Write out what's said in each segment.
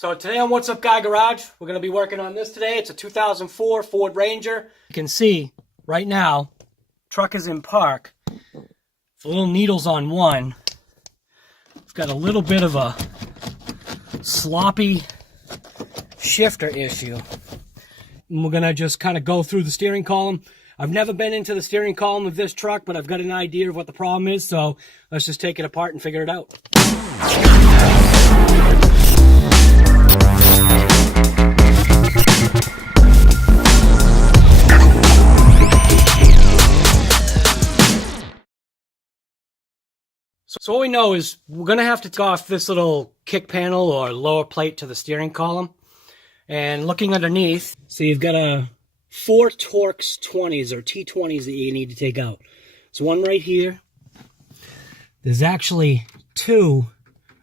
So today on What's Up Guy Garage, we're going to be working on this today. It's a 2004 Ford Ranger. You can see right now, truck is in park. The little needles on one. It's got a little bit of a sloppy shifter issue. And we're going to just kind of go through the steering column. I've never been into the steering column of this truck, but I've got an idea of what the problem is. So let's just take it apart and figure it out. So what we know is we're going to have to take off this little kick panel or lower plate to the steering column. And looking underneath, so you've got four Torx 20s or T20s that you need to take out. There's one right here. There's actually two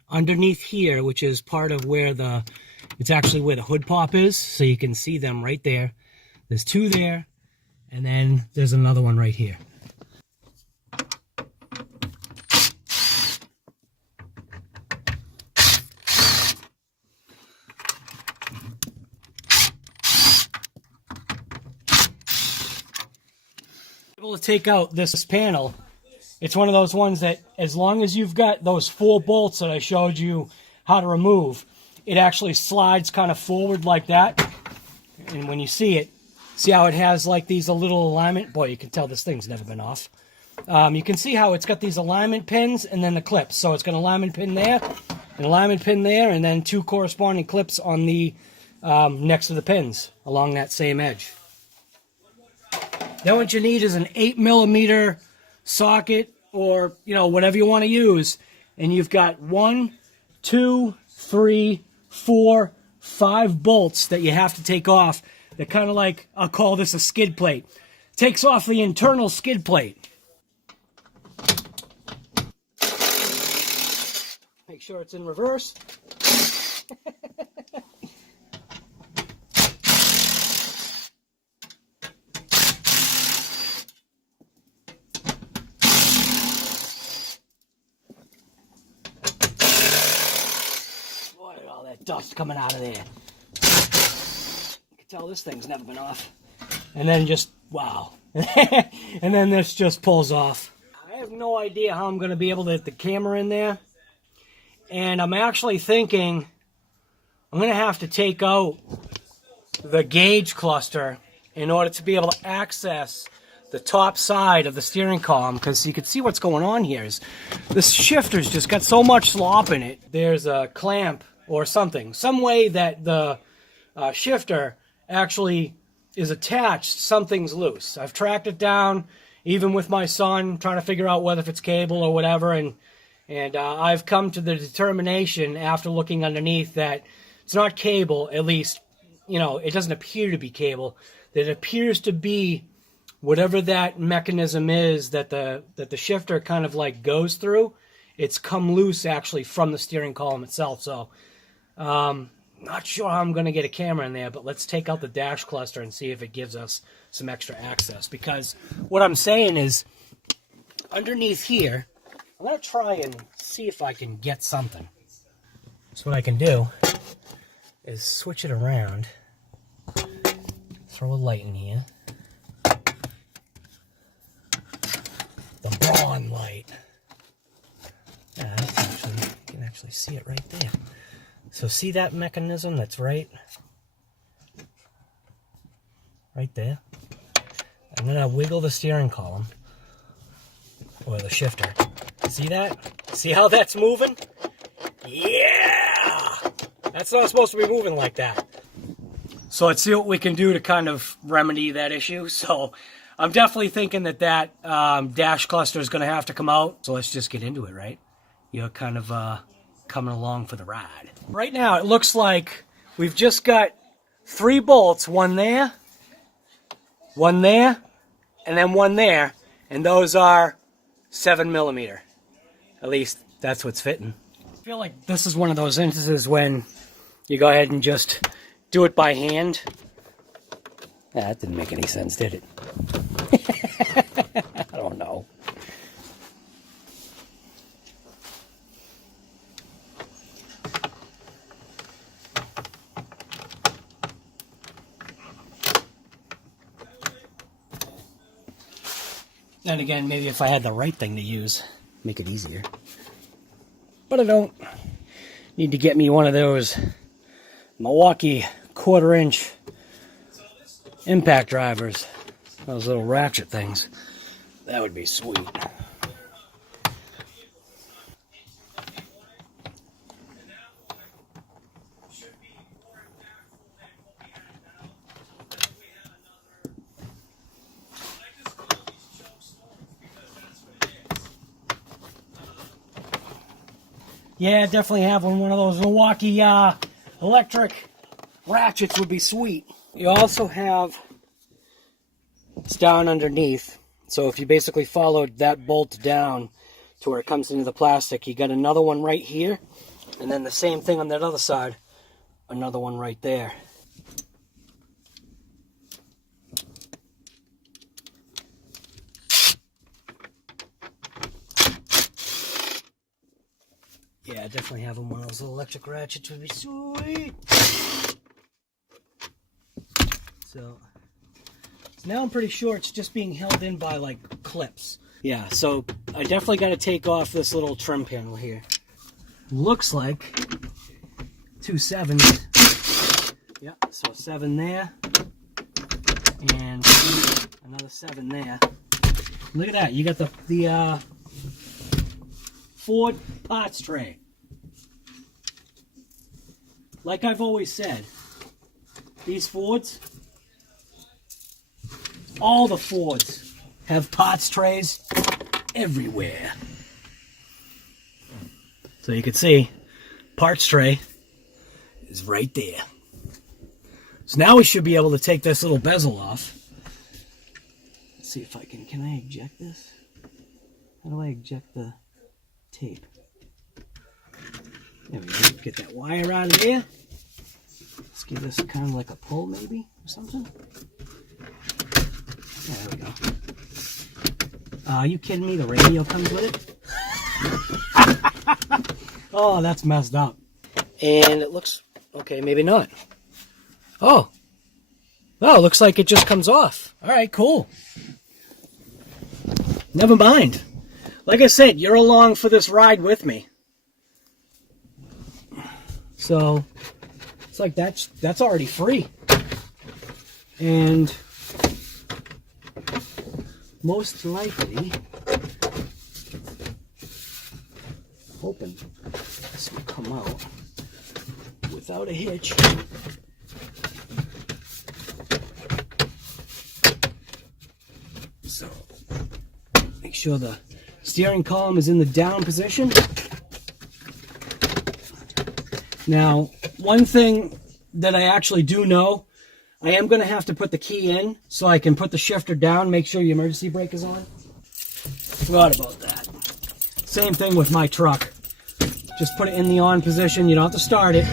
underneath here, which is part of where it's actually where the hood pop is. So you can see them right there. There's two there. And then there's another one right here. Able to take out this panel. It's one of those ones that as long as you've got those four bolts that I showed you how to remove, it actually slides kind of forward like that. And when you see it, see how it has like these little alignment? Boy, you can tell this thing's never been off. You can see how it's got these alignment pins and then the clips. So it's got an alignment pin there, an alignment pin there, and then two corresponding clips on the next to the pins along that same edge. Then what you need is an 8mm socket or, whatever you want to use. And you've got 1, 2, 3, 4, 5 bolts that you have to take off. They're kind of like, I'll call this a skid plate. Takes off the internal skid plate. Make sure it's in reverse. All that dust coming out of there. You can tell this thing's never been off. And then just, wow. And then this just pulls off. I have no idea how I'm going to be able to get the camera in there. And I'm actually thinking I'm going to have to take out the gauge cluster in order to be able to access the top side of the steering column, because you can see what's going on here is this shifter's just got so much slop in it. There's a clamp or something, some way that the shifter actually is attached, something's loose. I've tracked it down, even with my son, trying to figure out whether if it's cable or whatever, and I've come to the determination after looking underneath that it's not cable, at least, it doesn't appear to be cable. That it appears to be whatever that mechanism is that the shifter kind of like goes through. It's come loose actually from the steering column itself, so not sure how I'm going to get a camera in there, but let's take out the dash cluster and see if it gives us some extra access. Because what I'm saying is, underneath here, I'm going to try and see if I can get something. So what I can do is switch it around, throw a light in here, the Braun light. Yeah, you can actually see it right there. So see that mechanism that's right there? I'm going to wiggle the steering column, or the shifter. See that? See how that's moving? Yeah! That's not supposed to be moving like that. So let's see what we can do to kind of remedy that issue. So I'm definitely thinking that dash cluster is going to have to come out. So let's just get into it, right? You're kind of coming along for the ride. Right now, it looks like we've just got 3 bolts, one there, and then one there, and those are 7mm. At least that's what's fitting. I feel like this is one of those instances when you go ahead and just do it by hand. Yeah, that didn't make any sense, did it? I don't know. And again, maybe if I had the right thing to use, make it easier. But I don't. Need to get me one of those Milwaukee 1/4-inch impact drivers. Those little ratchet things. That would be sweet. Yeah, definitely have one of those Milwaukee electric ratchets would be sweet. You also have, it's down underneath, so if you basically followed that bolt down to where it comes into the plastic, you got another one right here, and then the same thing on that other side, another one right there. Yeah, definitely having one of those electric ratchets would be sweet. So now I'm pretty sure it's just being held in by like clips. Yeah, so I definitely got to take off this little trim panel here. Looks like 2 7s. Yeah, so 7 there. And another 7 there. Look at that, you got the Ford parts tray. Like I've always said, these Fords, all the Fords have parts trays everywhere. So you can see, parts tray is right there. So now we should be able to take this little bezel off. Let's see if I can I eject this? How do I eject the tape? There we go. Get that wire out of there. Let's give this kind of like a pull maybe or something. Yeah, there we go. Are you kidding me? The radio comes with it? Oh, that's messed up. And it looks, okay, maybe not. Oh, it looks like it just comes off. All right, cool. Never mind. Like I said, you're along for this ride with me. So, it's like that's already free. And most likely, hoping this will come out without a hitch. So, make sure the steering column is in the down position. Now, one thing that I actually do know, I am going to have to put the key in so I can put the shifter down, make sure your emergency brake is on. Forgot about that. Same thing with my truck. Just put it in the on position. You don't have to start it.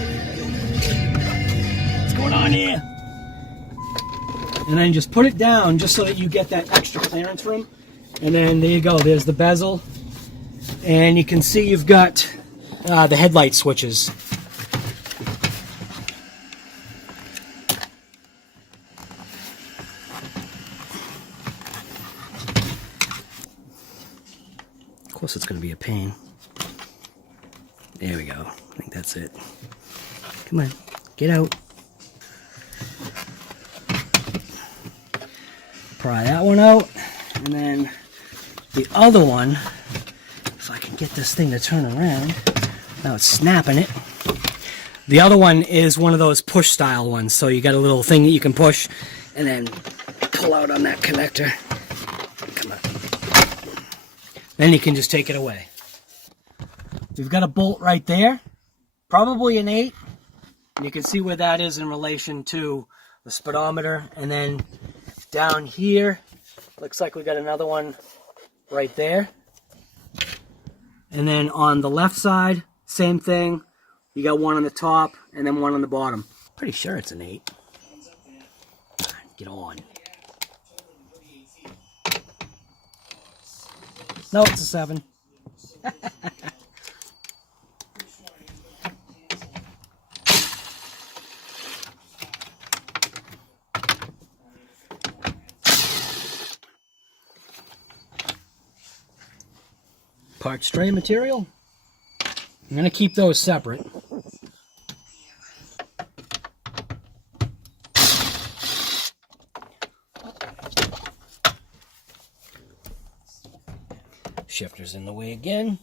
What's going on here? And then just put it down just so that you get that extra clearance room. And then there you go. There's the bezel. And you can see you've got the headlight switches. Of course it's going to be a pain. There we go. I think that's it. Come on. Get out. Pry that one out. And then the other one, if I can get this thing to turn around. Now it's snapping it. The other one is one of those push style ones. So you got a little thing that you can push and then pull out on that connector. Come on. Then you can just take it away. We've got a bolt right there. Probably an 8. You can see where that is in relation to the speedometer. And then down here, looks like we got another one right there. And then on the left side, same thing. You got one on the top and then one on the bottom. Pretty sure it's an 8. Get on. No, it's a 7. parts tray material. I'm going to keep those separate. Shifter's in the way again.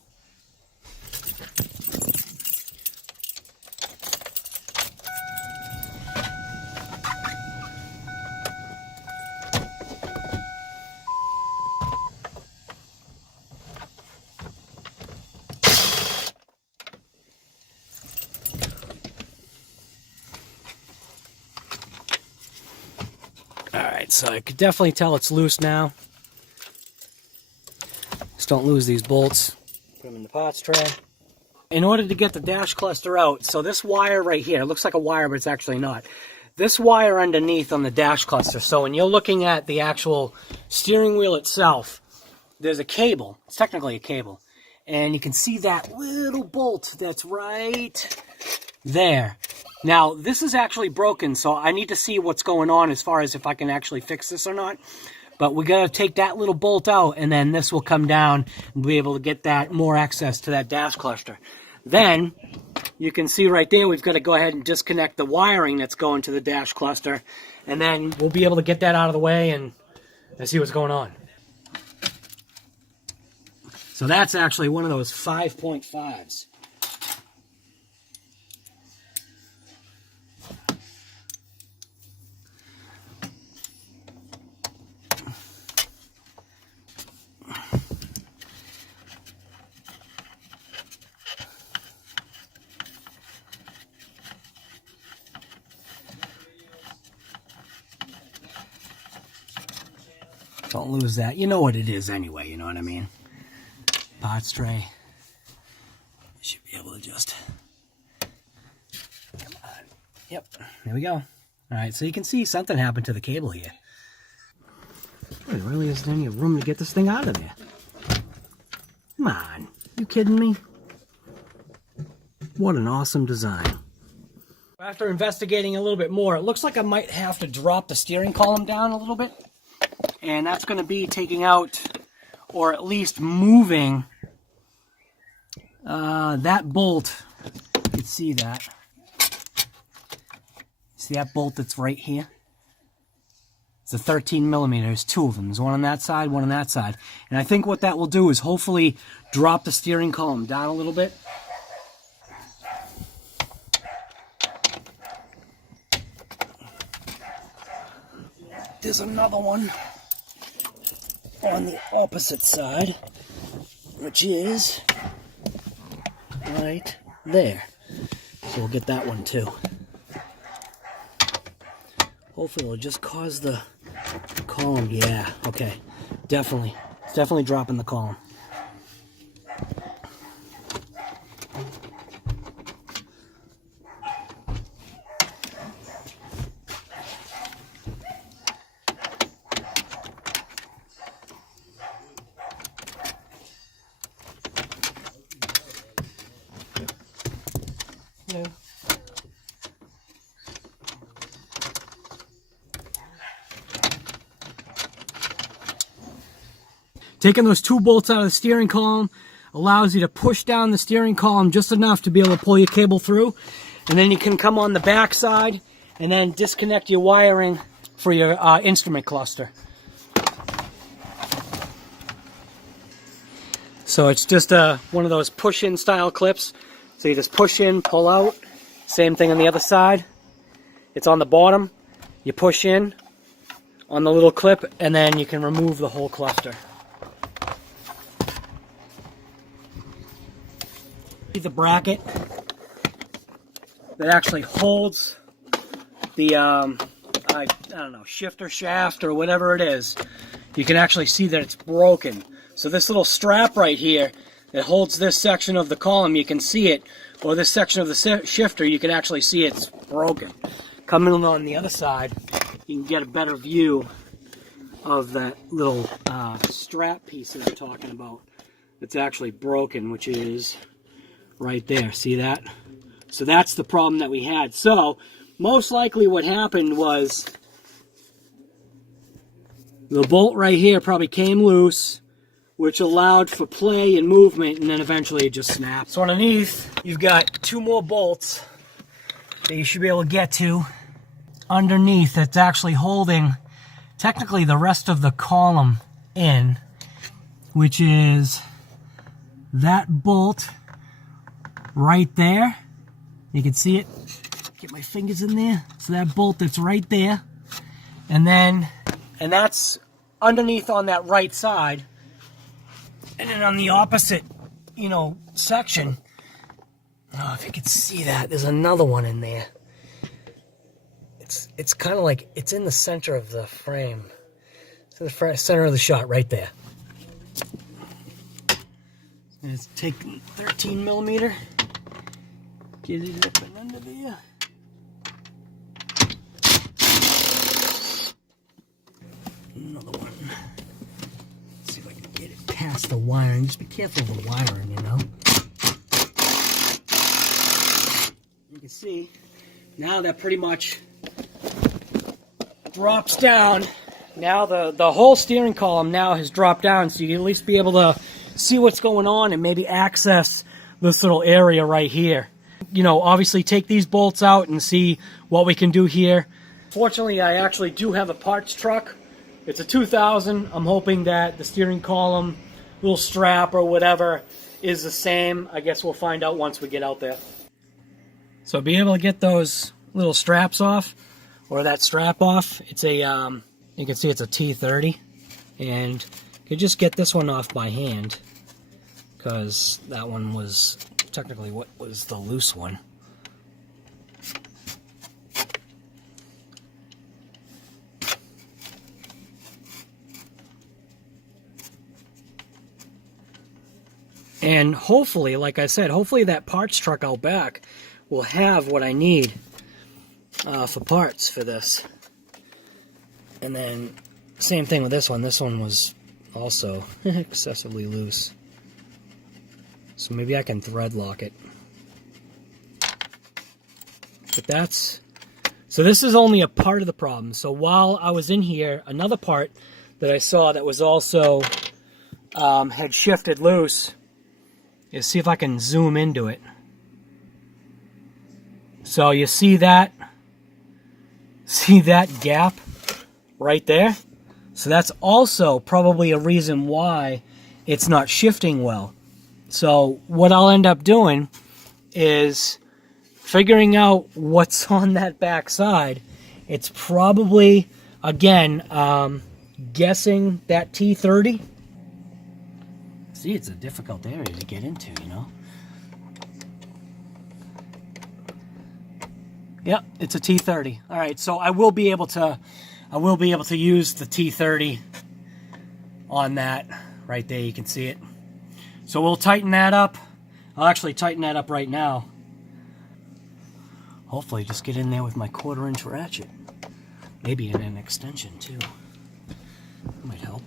Alright, so I could definitely tell it's loose now. Just don't lose these bolts. Put them in the parts tray. In order to get the dash cluster out, so this wire right here, it looks like a wire, but it's actually not. This wire underneath on the dash cluster, so when you're looking at the actual steering wheel itself, there's a cable. It's technically a cable. And you can see that little bolt that's right there. Now, this is actually broken, so I need to see what's going on as far as if I can actually fix this or not. But we got to take that little bolt out, and then this will come down and be able to get that more access to that dash cluster. Then, you can see right there, we've got to go ahead and disconnect the wiring that's going to the dash cluster, and then we'll be able to get that out of the way and see what's going on. So that's actually one of those 5.5s. Don't lose that. You know what it is anyway, you know what I mean? Parts tray. Should be able to just... Come on. Yep, there we go. Alright, so you can see something happened to the cable here. There really isn't any room to get this thing out of there. Come on. You kidding me? What an awesome design. After investigating a little bit more, it looks like I might have to drop the steering column down a little bit. And that's going to be taking out, or at least moving, that bolt. You can see that. See that bolt that's right here? It's a 13 millimeter. There's two of them. There's one on that side, one on that side. And I think what that will do is hopefully drop the steering column down a little bit. There's another one on the opposite side, which is right there. So we'll get that one too. Hopefully it'll just cause the column. Yeah, okay. Definitely. It's definitely dropping the column. Yeah. Taking those two bolts out of the steering column allows you to push down the steering column just enough to be able to pull your cable through. And then you can come on the back side and then disconnect your wiring for your instrument cluster. So it's just one of those push-in style clips. So you just push in, pull out. Same thing on the other side. It's on the bottom. You push in on the little clip, and then you can remove the whole cluster. The bracket that actually holds the I don't know, shifter shaft or whatever it is. You can actually see that it's broken. So this little strap right here that holds this section of the column, you can see it, or this section of the shifter, you can actually see it's broken. Coming on the other side, you can get a better view of that little strap piece that I'm talking about. It's actually broken, which is right there. See that? So that's the problem that we had. So most likely what happened was the bolt right here probably came loose which allowed for play and movement, and then eventually it just snapped. So underneath, you've got 2 more bolts that you should be able to get to. Underneath, it's actually holding technically the rest of the column in, which is that bolt right there. You can see it. Get my fingers in there. So that bolt that's right there. And that's underneath on that right side. And then on the opposite, section, oh, if you can see that, there's another one in there. It's kind of like, it's in the center of the frame. It's in the center of the shot right there. Let's take 13 millimeter, get it up and under there. Another one. Let's see if I can get it past the wiring. Just be careful of the wiring, You can see now that pretty much drops down. Now the whole steering column now has dropped down, so you can at least be able to see what's going on and maybe access this little area right here. Obviously take these bolts out and see what we can do here. Fortunately, I actually do have a parts truck. It's a 2000. I'm hoping that the steering column, little strap or whatever is the same. I guess we'll find out once we get out there. So be able to get those little straps off, or that strap off. It's a, you can see it's a T30, and you can just get this one off by hand, because that one was technically what was the loose one. And hopefully, like I said, hopefully that parts truck out back will have what I need for parts for this. And then same thing with this one. This one was also excessively loose. So maybe I can thread lock it. But so this is only a part of the problem. So while I was in here, another part that I saw that was also had shifted loose is, see if I can zoom into it. So you see that gap right there? So that's also probably a reason why it's not shifting well. So what I'll end up doing is figuring out what's on that back side. It's probably, again, guessing that T30. See, it's a difficult area to get into, Yep, it's a T30. All right, so I will be able to use the T30 on that right there. You can see it. So we'll tighten that up. I'll actually tighten that up right now. Hopefully just get in there with my 1/4-inch ratchet. Maybe in an extension too. That might help.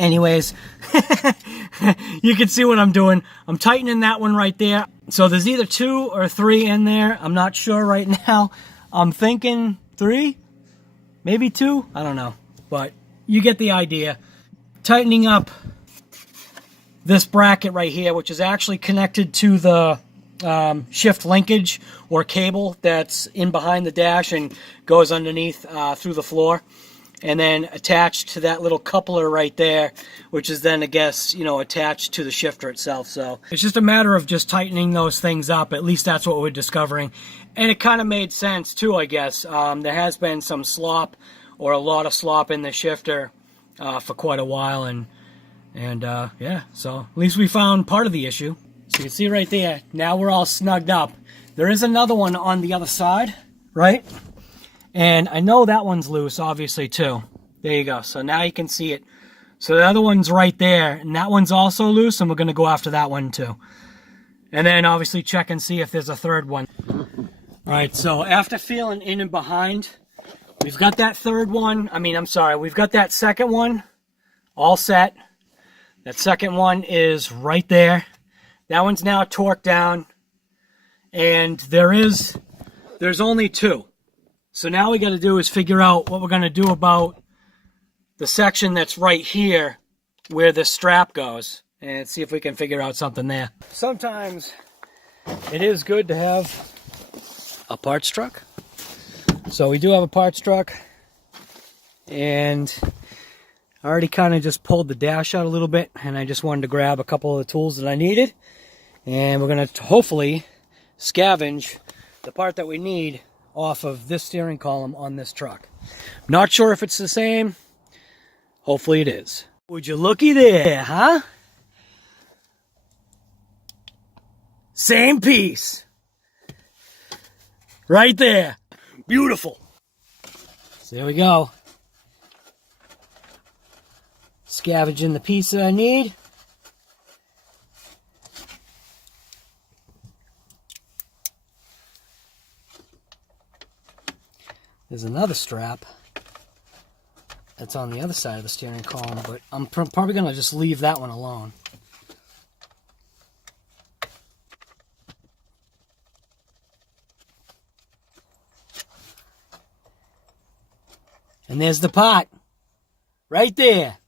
Anyways, you can see what I'm doing. I'm tightening that one right there. So there's either 2 or 3 in there. I'm not sure right now. I'm thinking 3, maybe 2. I don't know, but you get the idea. Tightening up this bracket right here, which is actually connected to the shift linkage or cable that's in behind the dash and goes underneath through the floor. And then attached to that little coupler right there, which is then, I guess, attached to the shifter itself. So it's just a matter of just tightening those things up. At least that's what we're discovering. And it kind of made sense too, I guess. There has been some slop, or a lot of slop in the shifter for quite a while. And yeah, so at least we found part of the issue. So you can see right there, now we're all snugged up. There is another one on the other side, right? And I know that one's loose, obviously, too. There you go. So now you can see it. So the other one's right there, and that one's also loose, and we're going to go after that one, too. And then, obviously, check and see if there's a third one. All right, so after feeling in and behind we've got that third one. We've got that second one all set. That second one is right there. That one's now torqued down. And there's only two. So now we got to do is figure out what we're going to do about the section that's right here where the strap goes, and see if we can figure out something there. Sometimes it is good to have a parts truck. So we do have a parts truck, and I already kind of just pulled the dash out a little bit, and I just wanted to grab a couple of the tools that I needed, and we're going to hopefully scavenge the part that we need off of this steering column on this truck. Not sure if it's the same. Hopefully it is. Would you looky there, huh? Same piece. Right there. Beautiful. So there we go. Scavenging the piece that I need. There's another strap that's on the other side of the steering column, but I'm probably going to just leave that one alone. And there's the pot. Right there.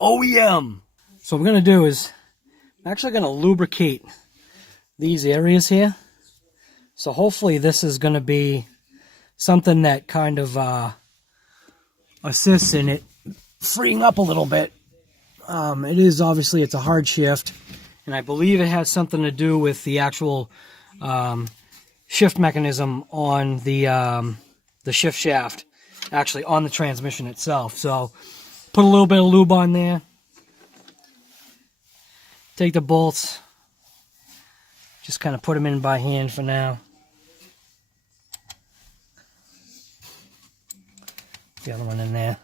OEM. So what we're going to do is, I'm actually going to lubricate these areas here. So hopefully this is going to be something that kind of assists in it freeing up a little bit. It is obviously, it's a hard shift, and I believe it has something to do with the actual shift mechanism on the shift shaft, actually on the transmission itself. So put a little bit of lube on there, take the bolts, just kind of put them in by hand for now. The other one in there.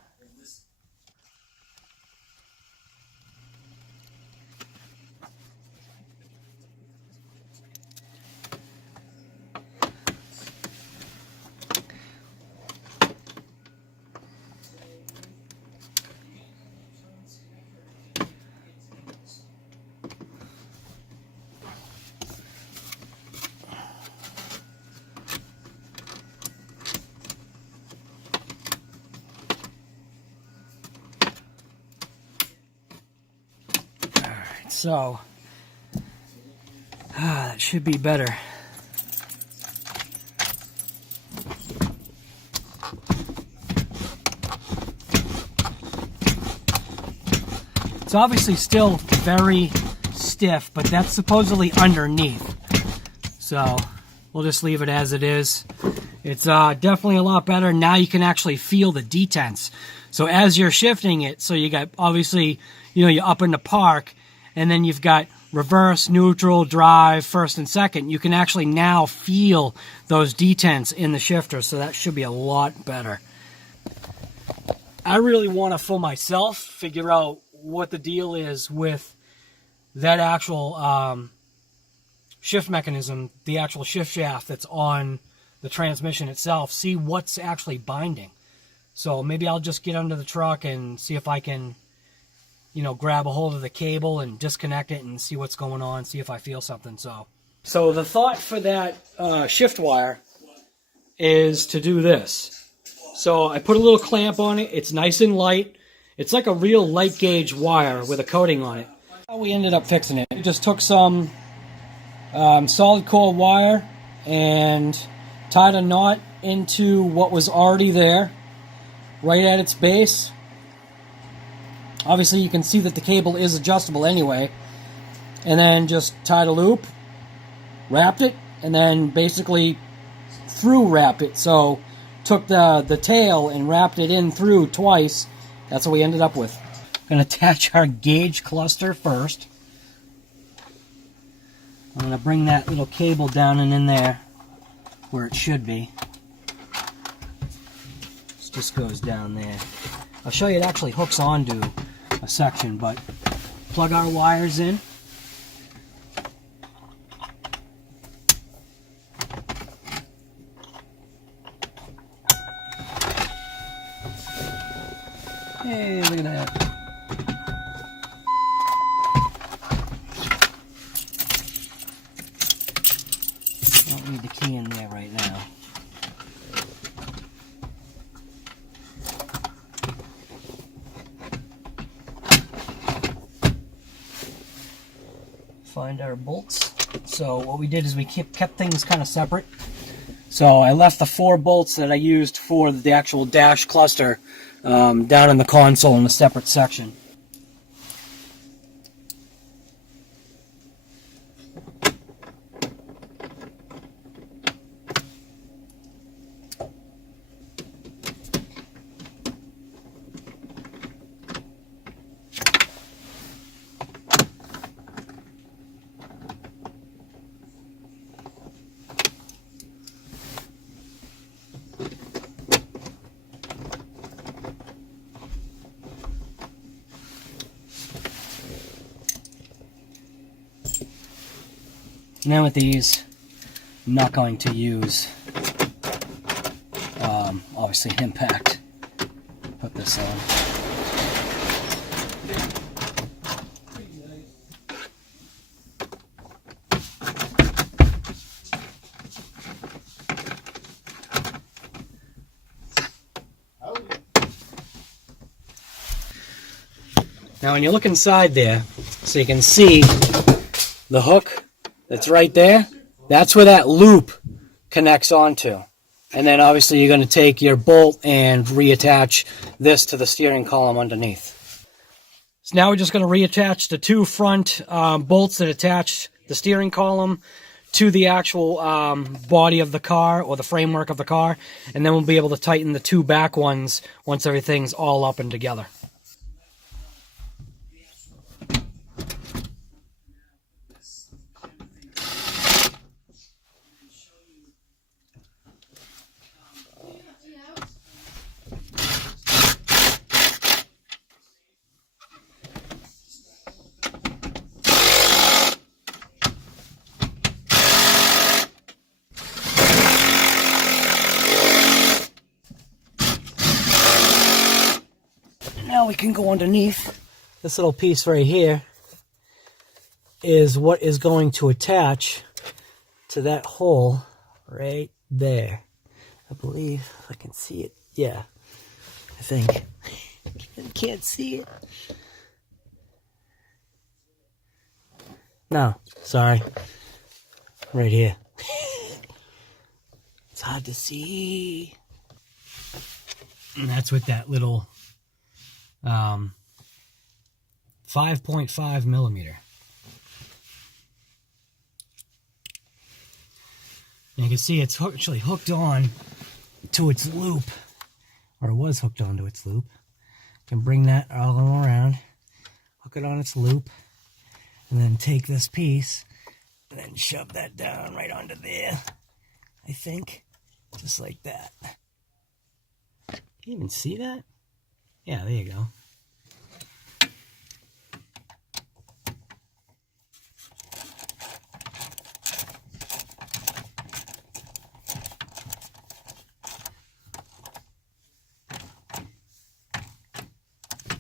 So, that should be better. It's obviously still very stiff, but that's supposedly underneath. So, we'll just leave it as it is. It's definitely a lot better. Now you can actually feel the detents. So as you're shifting it, so you got, obviously, you're up in the park, and then you've got reverse, neutral, drive, first and second. You can actually now feel those detents in the shifter, so that should be a lot better. I really want to, for myself, figure out what the deal is with that actual shift mechanism, the actual shift shaft that's on the transmission itself, see what's actually binding. So maybe I'll just get under the truck and see if I can grab a hold of the cable and disconnect it and see what's going on, see if I feel something. So the thought for that shift wire is to do this. So I put a little clamp on it. It's nice and light. It's like a real light gauge wire with a coating on it. How we ended up fixing it. We just took some solid core wire and tied a knot into what was already there, right at its base. Obviously, you can see that the cable is adjustable anyway. And then just tied a loop, wrapped it, and then basically through wrapped it. So took the tail and wrapped it in through twice. That's what we ended up with. I'm going to attach our gauge cluster first. I'm going to bring that little cable down and in there where it should be. This just goes down there. I'll show you it actually hooks onto a section, but plug our wires in. Hey, look at that. Don't need the key in there right now. Find our bolts. So what we did is we kept things kind of separate. So I left the 4 bolts that I used for the actual dash cluster down in the console in a separate section. Now with these, I'm not going to use, obviously, impact. Put this on. Now when you look inside there, so you can see the hook that's right there, that's where that loop connects onto. And then obviously you're going to take your bolt and reattach this to the steering column underneath. So now we're just going to reattach the 2 front bolts that attach the steering column to the actual body of the car or the framework of the car. And then we'll be able to tighten the 2 back ones once everything's all up and together. Now we can go underneath. This little piece right here is what is going to attach to that hole right there. I believe if I can see it. Yeah, I think. I can't see it. No, sorry. Right here. It's hard to see. And that's with that little 5.5 millimeter. And you can see it's actually hooked on to its loop, or it was hooked onto its loop. You can bring that all around, hook it on its loop, and then take this piece and then shove that down right onto there, I think, just like that. Can you even see that? Yeah, there you go.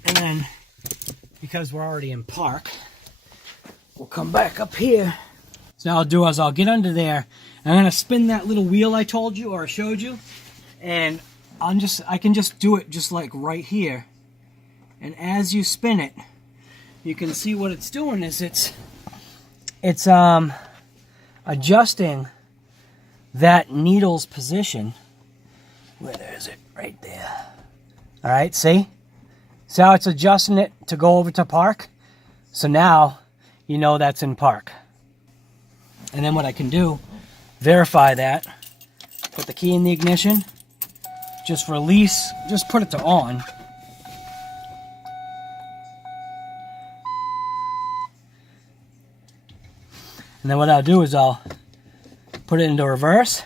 And then, because we're already in park, we'll come back up here. So now I'll do is I'll get under there. I'm going to spin that little wheel I told you or showed you. And I can just do it just like right here. And as you spin it, you can see what it's doing is it's adjusting that needle's position. Where is it? Right there. All right, see? See how it's adjusting it to go over to park? So now you know that's in park. And then what I can do, verify that, put the key in the ignition, just release, just put it to on. And then what I'll do is I'll put it into reverse,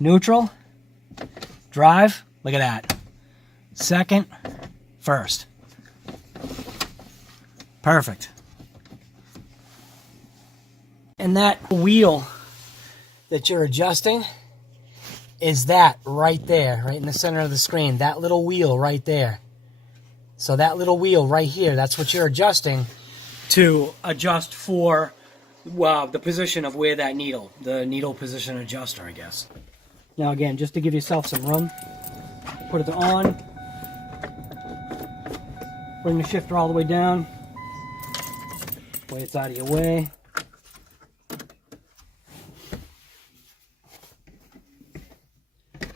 neutral, drive, look at that. Second, first. Perfect. And that wheel that you're adjusting is that right there, right in the center of the screen. That little wheel right there. So that little wheel right here, that's what you're adjusting to adjust for the position of where that needle, the needle position adjuster, I guess. Now again, just to give yourself some room, put it on, bring the shifter all the way down, way it's out of your way.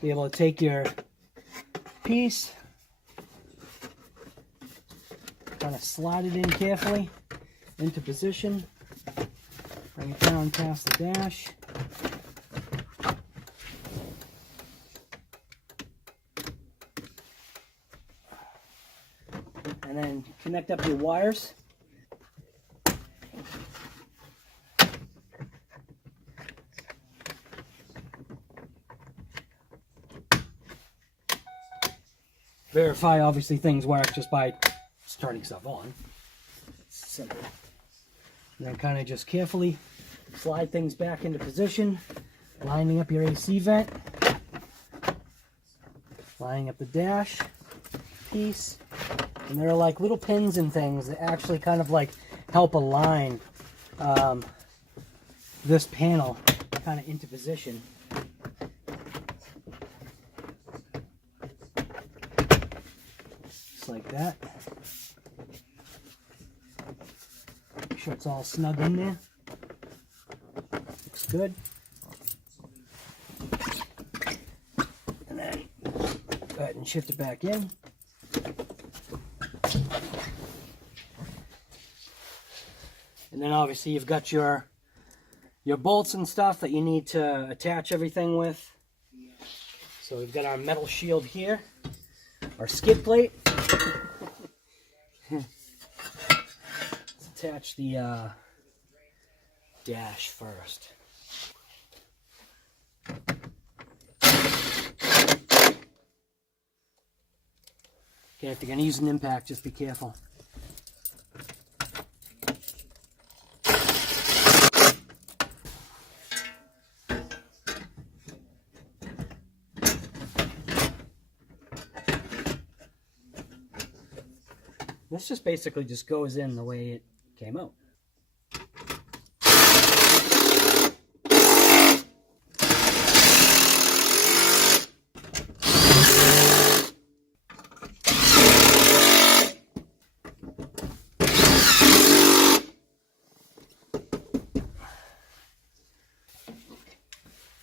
Be able to take your piece, kind of slide it in carefully into position, bring it down past the dash. And then connect up your wires. Verify, obviously, things work just by starting stuff on. It's simple. And then kind of just carefully slide things back into position, lining up your AC vent, lining up the dash piece. And there are like little pins and things that actually kind of like help align this panel kind of into position. Just like that. Make sure it's all snug in there. Looks good. And then go ahead and shift it back in. And then obviously you've got your bolts and stuff that you need to attach everything with. So we've got our metal shield here, our skid plate. Let's attach the dash first. Okay, if you're going to use an impact, just be careful. This just basically just goes in the way it came out.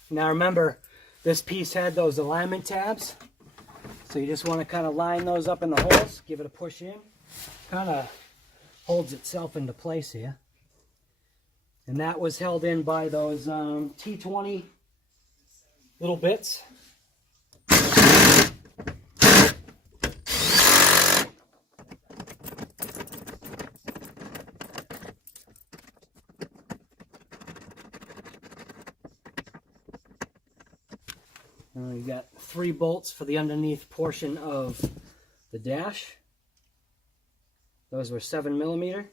Now remember, this piece had those alignment tabs, so you just want to kind of line those up in the holes, give it a push in. Kind of holds itself into place here. And that was held in by those T20 little bits. You've got 3 bolts for the underneath portion of the dash. Those were 7mm.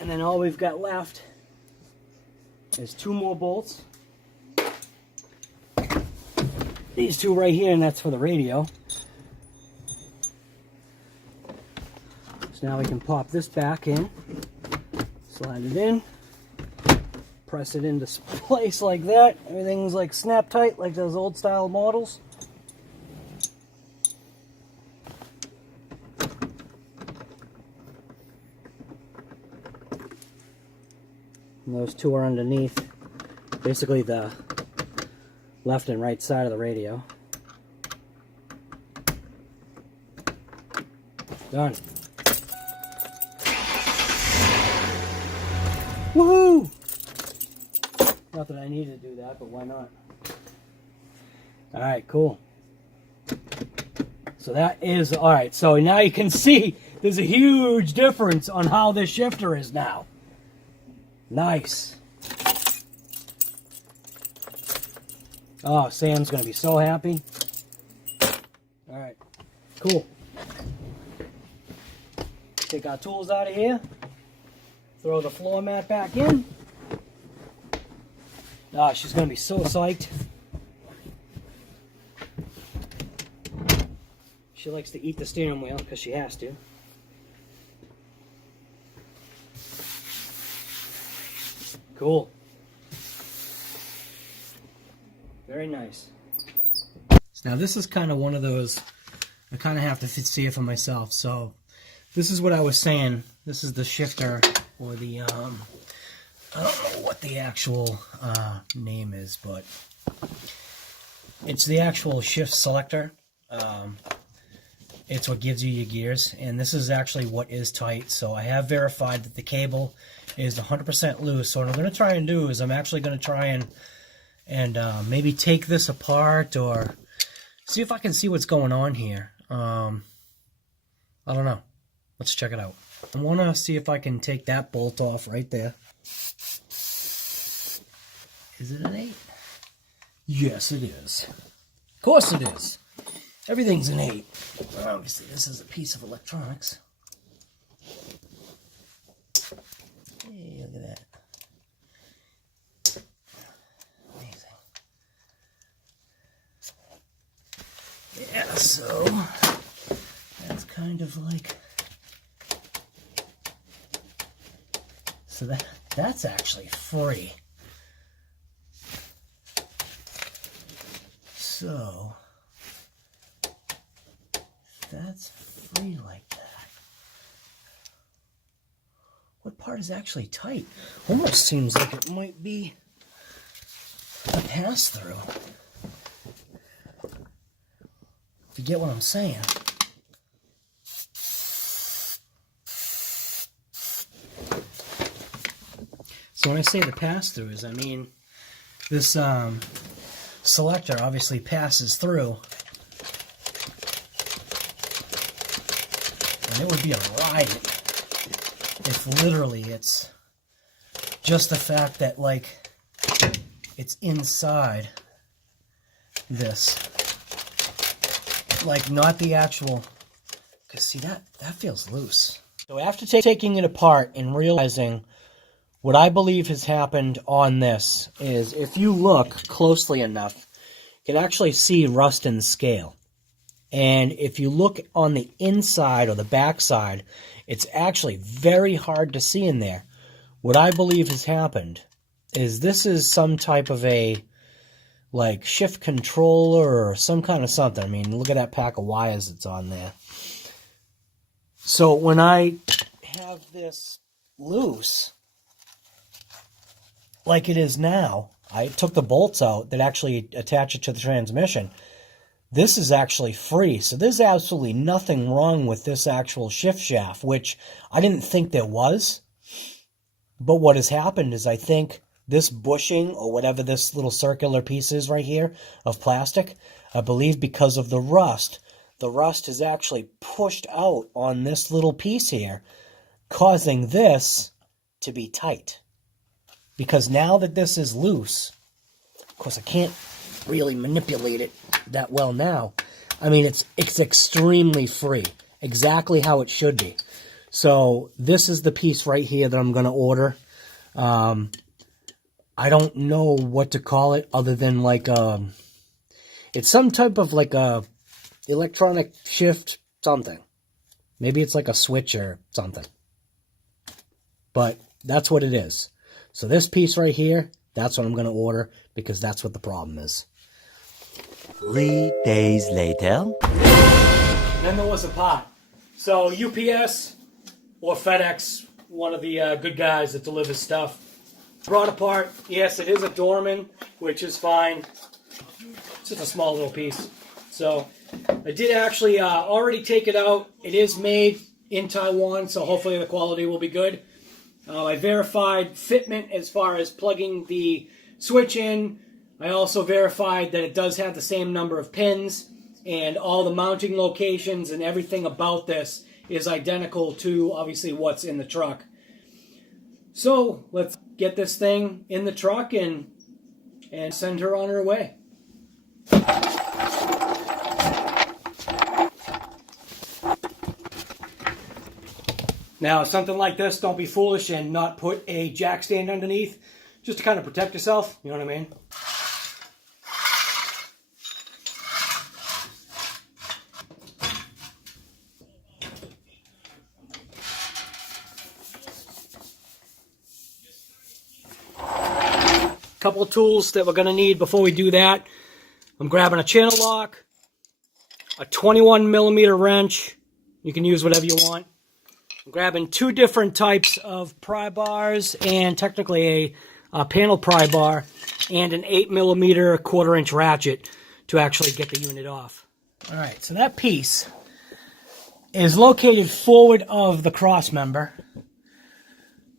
And then all we've got left is 2 more bolts. These 2 right here, and that's for the radio. So now we can pop this back in, slide it in, press it into place like that. Everything's like snap tight, like those old style models. And those 2 are underneath, basically the left and right side of the radio. Done. Woohoo! Not that I need to do that, but why not? Alright, cool. So that is, alright, so now you can see there's a huge difference on how this shifter is now. Nice. Oh, Sam's going to be so happy. Alright, cool. Take our tools out of here. Throw the floor mat back in. Ah, she's going to be so psyched. She likes to eat the steering wheel because she has to. Cool. Very nice. Now this is kind of one of those, I kind of have to see it for myself. So this is what I was saying. This is the shifter, or the, I don't know what the actual name is, but it's the actual shift selector. It's what gives you your gears, and this is actually what is tight. So I have verified that the cable is 100% loose. So what I'm going to try and do is I'm actually going to try and maybe take this apart or see if I can see what's going on here. I don't know. Let's check it out. I want to see if I can take that bolt off right there. Is it an 8? Yes, it is. Of course it is. Everything's an 8. Obviously, this is a piece of electronics. Hey, look at that. Amazing. Yeah, so that's kind of like... So that's actually free. So that's free like that. What part is actually tight? Almost seems like it might be a pass-through. If you get what I'm saying. So when I say the pass-throughs, I mean this selector obviously passes through. And it would be a ride if literally it's just the fact that, like, it's inside this. Like, not the actual... Because, see, that feels loose. So after taking it apart and realizing what I believe has happened on this is, if you look closely enough, you can actually see rust in the scale. And if you look on the inside or the back side, it's actually very hard to see in there. What I believe has happened is this is some type of a, like, shift controller or some kind of something. I mean, look at that pack of wires that's on there. So when I have this loose, like it is now, I took the bolts out that actually attach it to the transmission. This is actually free, so there's absolutely nothing wrong with this actual shift shaft, which I didn't think there was. But what has happened is, I think this bushing, or whatever this little circular piece is right here of plastic, I believe because of the rust has actually pushed out on this little piece here, causing this to be tight. Because now that this is loose, of course I can't really manipulate it that well now. I mean, it's extremely free, exactly how it should be. So this is the piece right here that I'm going to order. I don't know what to call it other than like it's some type of like a electronic shift something. Maybe it's like a switch or something. But that's what it is. So this piece right here, that's what I'm going to order, because that's what the problem is. 3 days later. Then there was a pot. So UPS or FedEx, one of the good guys that delivers stuff, brought apart. Yes, it is a Dorman, which is fine. It's just a small little piece. So I did actually already take it out. It is made in Taiwan, so hopefully the quality will be good. I verified fitment as far as plugging the switch in. I also verified that it does have the same number of pins, and all the mounting locations and everything about this is identical to obviously what's in the truck. So let's get this thing in the truck and send her on her way. Now, something like this, don't be foolish and not put a jack stand underneath, just to kind of protect yourself, you know what I mean? Couple of tools that we're going to need before we do that. I'm grabbing a channel lock, a 21mm wrench. You can use whatever you want. I'm grabbing 2 different types of pry bars and technically a panel pry bar and an 8mm 1/4-inch ratchet to actually get the unit off. All right, so that piece is located forward of the cross member.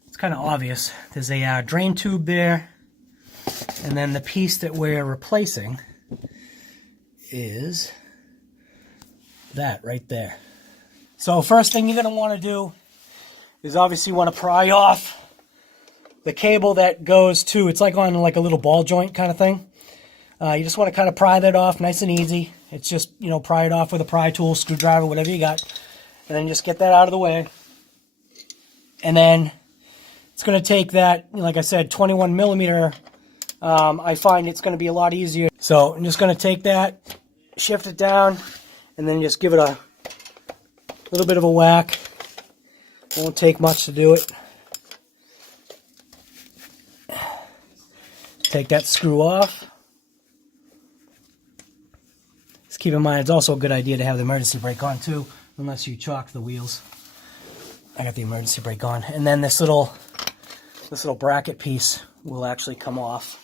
It's kind of obvious. There's a drain tube there, and then the piece that we're replacing is that right there. So first thing you're going to want to do is obviously want to pry off the cable that goes to, it's like on like a little ball joint kind of thing. You just want to kind of pry that off nice and easy. It's just, you know, pry it off with a pry tool, screwdriver, whatever you got. And then just get that out of the way. And then it's going to take that, like I said, 21mm. I find it's going to be a lot easier. So I'm just going to take that, shift it down, and then just give it a little bit of a whack. Won't take much to do it. Take that screw off. Just keep in mind, it's also a good idea to have the emergency brake on too, unless you chock the wheels. I got the emergency brake on. And then this little bracket piece will actually come off.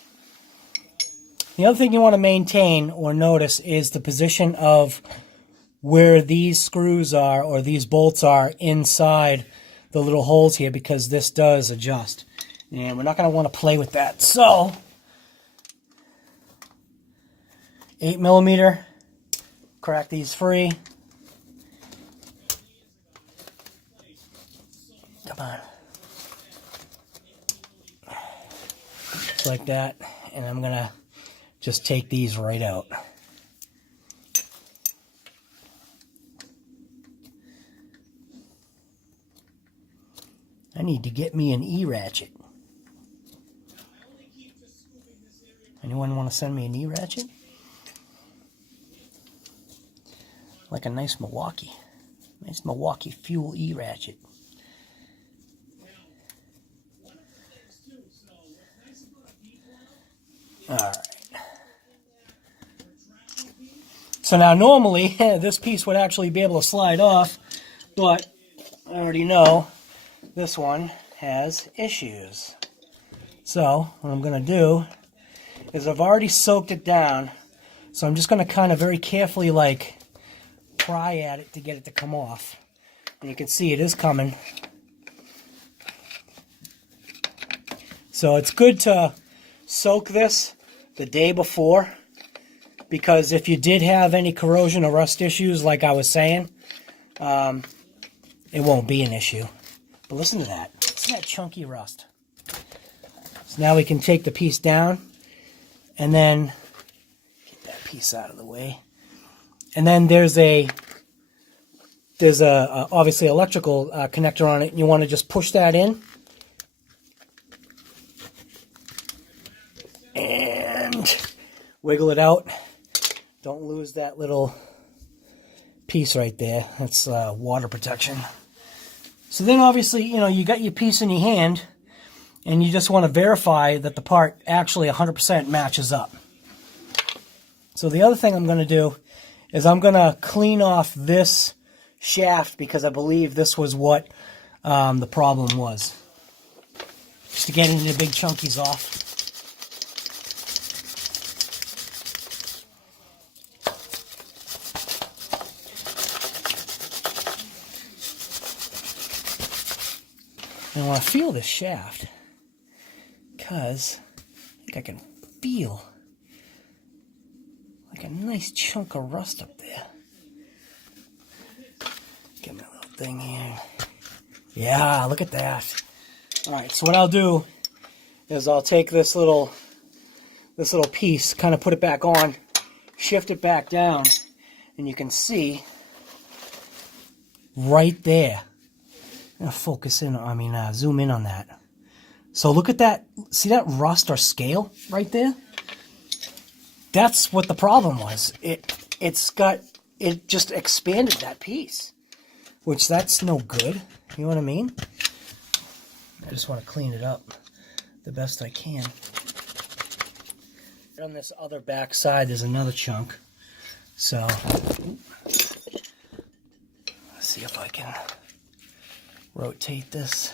The other thing you want to maintain or notice is the position of where these screws are or these bolts are inside the little holes here, because this does adjust. And we're not going to want to play with that. So, 8mm, crack these free. Come on. Just like that. And I'm going to just take these right out. I need to get me an E-ratchet. Anyone want to send me an E-ratchet? Like a nice Milwaukee fuel E-ratchet. Alright. So now normally this piece would actually be able to slide off, but I already know this one has issues. So what I'm going to do is I've already soaked it down, so I'm just going to kind of very carefully like pry at it to get it to come off. And you can see it is coming. So it's good to soak this the day before, because if you did have any corrosion or rust issues, like I was saying, it won't be an issue. But listen to that. Listen to that chunky rust. So now we can take the piece down and then get that piece out of the way. And then there's obviously electrical connector on it, and you want to just push that in. And wiggle it out. Don't lose that little piece right there. That's water protection. So then obviously, you know, you got your piece in your hand, and you just want to verify that the part actually 100% matches up. So the other thing I'm going to do is I'm going to clean off this shaft, because I believe this was what the problem was. Just to get any of the big chunkies off. want to feel this shaft because I think I can feel like a nice chunk of rust up there. Get my little thing here. Yeah, look at that. Alright, so what I'll do is I'll take this little piece, kind of put it back on, shift it back down, and you can see right there. I'm going to focus in, zoom in on that. So look at that, see that rust or scale right there? That's what the problem was. It just expanded that piece, which that's no good. You know what I mean? I just want to clean it up the best I can. On this other back side, there's another chunk. So, let's see if I can rotate this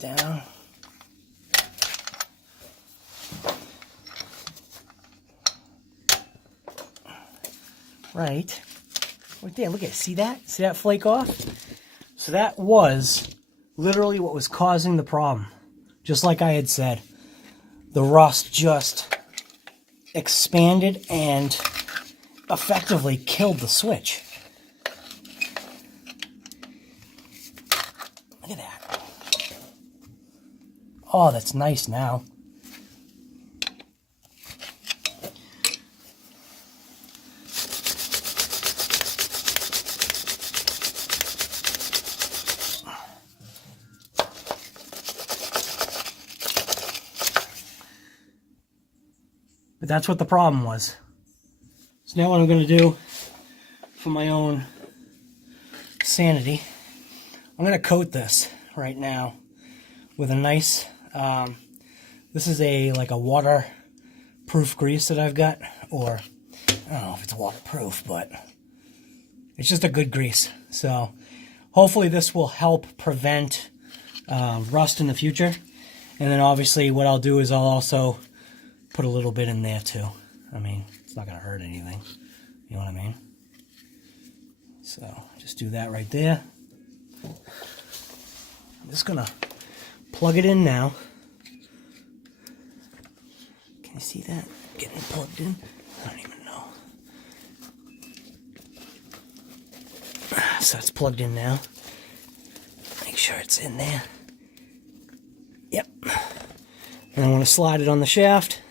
down. Right there, look at it. See that? See that flake off? So that was literally what was causing the problem. Just like I had said, the rust just expanded and effectively killed the switch. Look at that. Oh, that's nice now. But that's what the problem was. So now what I'm going to do for my own sanity, I'm going to coat this right now with a nice, this is like a waterproof grease that I've got, or I don't know if it's waterproof, but it's just a good grease. So hopefully this will help prevent rust in the future. And then obviously what I'll do is I'll also put a little bit in there too. I mean, it's not going to hurt anything. You know what I mean? So, just do that right there. I'm just going to plug it in now. Can you see that? Getting plugged in? I don't even know. So, it's plugged in now. Make sure it's in there. Yep. And I want to slide it on the shaft.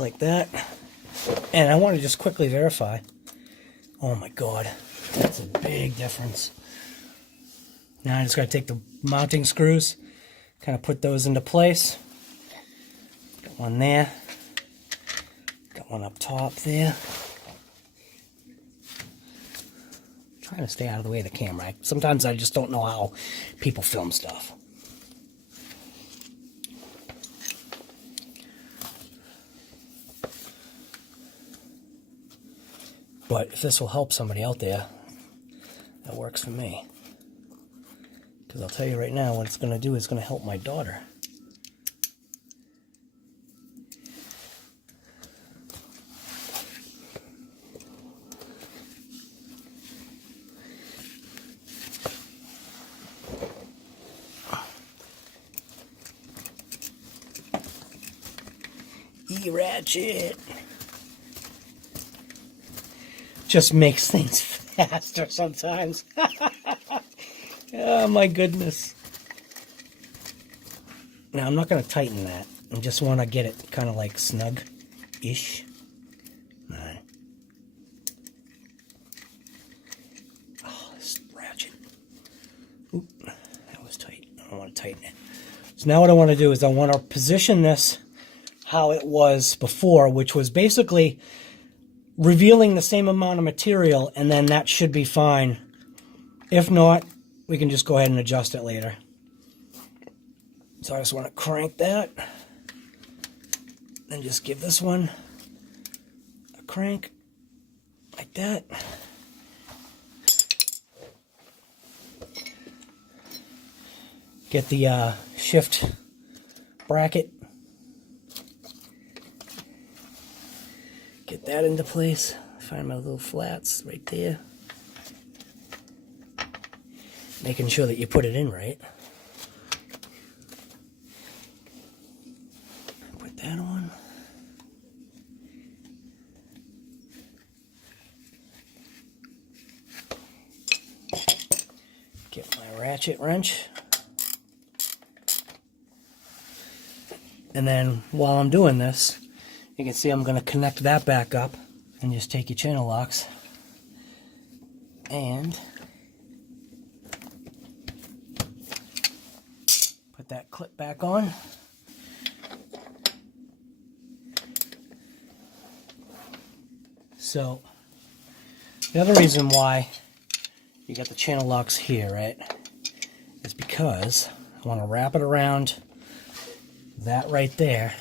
Like that, and I want to just quickly verify. Oh my god, that's a big difference. Now I just got to take the mounting screws, kind of put those into place. Got one there, got one up top there. I'm trying to stay out of the way of the camera. Sometimes I just don't know how people film stuff. But if this will help somebody out there, that works for me. Because I'll tell you right now, what it's going to do is going to help my daughter. E-ratchet. Just makes things faster sometimes. Oh my goodness. Now I'm not going to tighten that. I just want to get it kind of like snug-ish. Alright. Oh, this ratchet. Oop, that was tight. I don't want to tighten it. So now what I want to do is I want to position this how it was before, which was basically revealing the same amount of material, and then that should be fine. If not, we can just go ahead and adjust it later. So I just want to crank that, then just give this one a crank, like that. Get the shift bracket. Get that into place. Find my little flats right there. Making sure that you put it in right. Put that on. Get my ratchet wrench. And then while I'm doing this, you can see I'm going to connect that back up and just take your channel locks and put that clip back on. So the other reason why you got the channel locks here, right, is because I want to wrap it around that right there.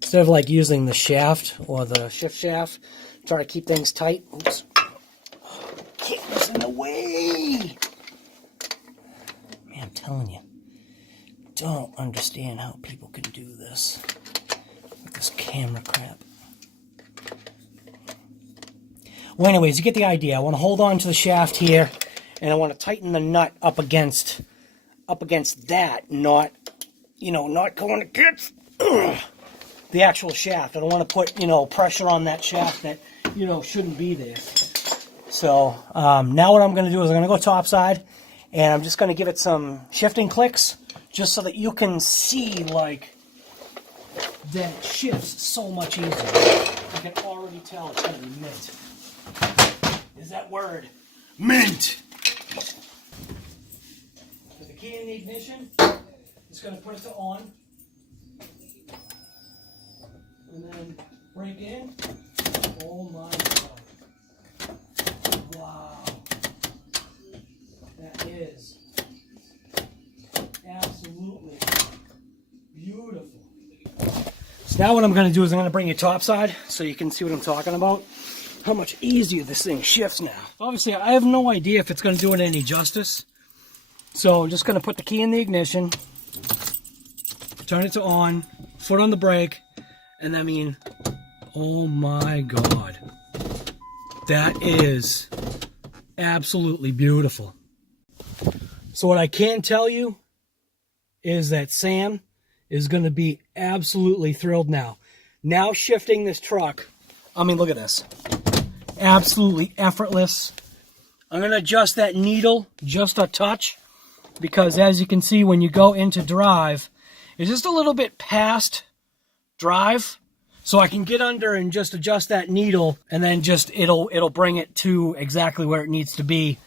Instead of like using the shaft or the shift shaft, try to keep things tight. Oops. Camera's in the way. Man, I'm telling you, don't understand how people can do this with this camera crap. Well, anyways, you get the idea. I want to hold on to the shaft here, and I want to tighten the nut up against that, not going against the actual shaft. I don't want to put, pressure on that shaft that, shouldn't be there. So now what I'm going to do is I'm going to go topside, and I'm just going to give it some shifting clicks, just so that you can see, like, that it shifts so much easier. You can already tell it's going to be mint. Is that word? Mint! With the key in the ignition, it's going to put it to on. And then break in. Oh my God. Wow. That is absolutely beautiful. So now what I'm going to do is I'm going to bring you topside so you can see what I'm talking about. How much easier this thing shifts now. Obviously, I have no idea if it's going to do it any justice. So I'm just going to put the key in the ignition, turn it to on, foot on the brake, and I mean, oh my God. That is absolutely beautiful. So what I can tell you is that Sam is going to be absolutely thrilled now. Now shifting this truck, I mean, look at this. Absolutely effortless. I'm going to adjust that needle just a touch, because as you can see, when you go into drive, it's just a little bit past drive. So I can get under and just adjust that needle, and then just it'll bring it to exactly where it needs to be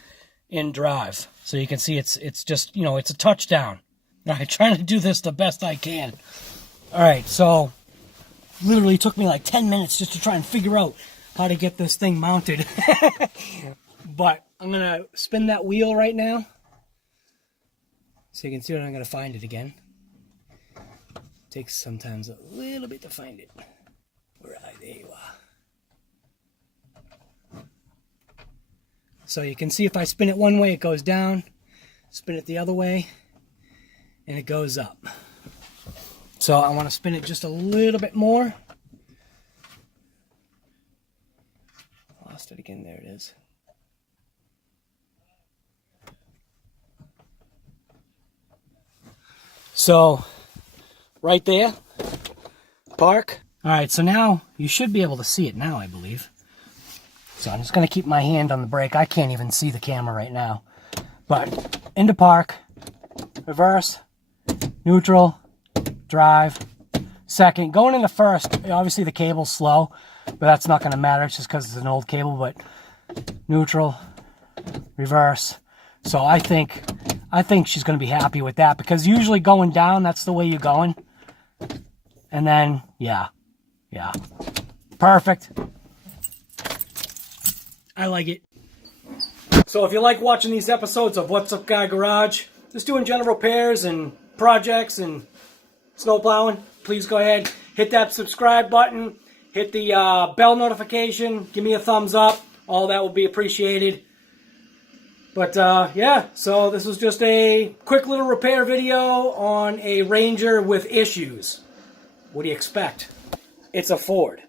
in drive. So you can see it's just, it's a touchdown. I'm trying to do this the best I can. All right, so literally took me like 10 minutes just to try and figure out how to get this thing mounted. But I'm going to spin that wheel right now, so you can see when I'm going to find it again. Takes sometimes a little bit to find it. Right, there you are. So you can see if I spin it one way, it goes down. Spin it the other way, and it goes up. So I want to spin it just a little bit more. Lost it again. There it is. So right there, park. All right, so now you should be able to see it now, I believe. So I'm just going to keep my hand on the brake. I can't even see the camera right now. But into park, reverse, neutral, drive, second. Going into first, obviously the cable's slow, but that's not going to matter. It's just because it's an old cable. But neutral, reverse. So I think she's going to be happy with that, because usually going down, that's the way you're going. And then, yeah. Perfect. I like it. So if you like watching these episodes of What's Up Guy Garage, just doing general repairs and projects and snow plowing, please go ahead, hit that subscribe button, hit the bell notification, give me a thumbs up. All that will be appreciated. But yeah, so this was just a quick little repair video on a Ranger with issues. What do you expect? It's a Ford.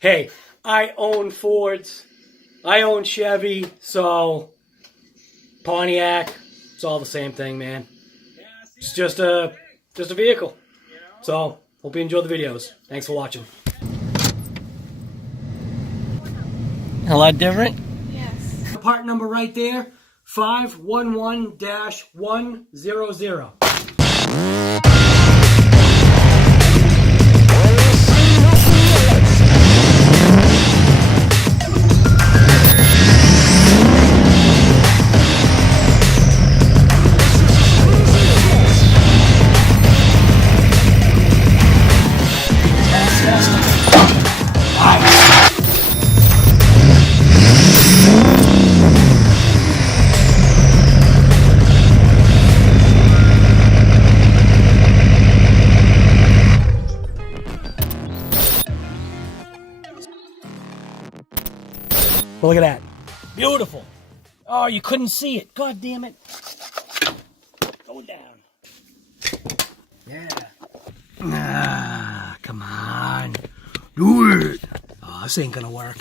Hey, I own Fords. I own Chevy, so Pontiac, it's all the same thing, man. It's just a vehicle. So, hope you enjoy the videos. Thanks for watching. A lot different? Yes. Part number right there, 511-100. Well, look at that. Beautiful. Oh, you couldn't see it. God damn it. Go down. Yeah. Ah, come on. Do it. Oh, this ain't gonna work.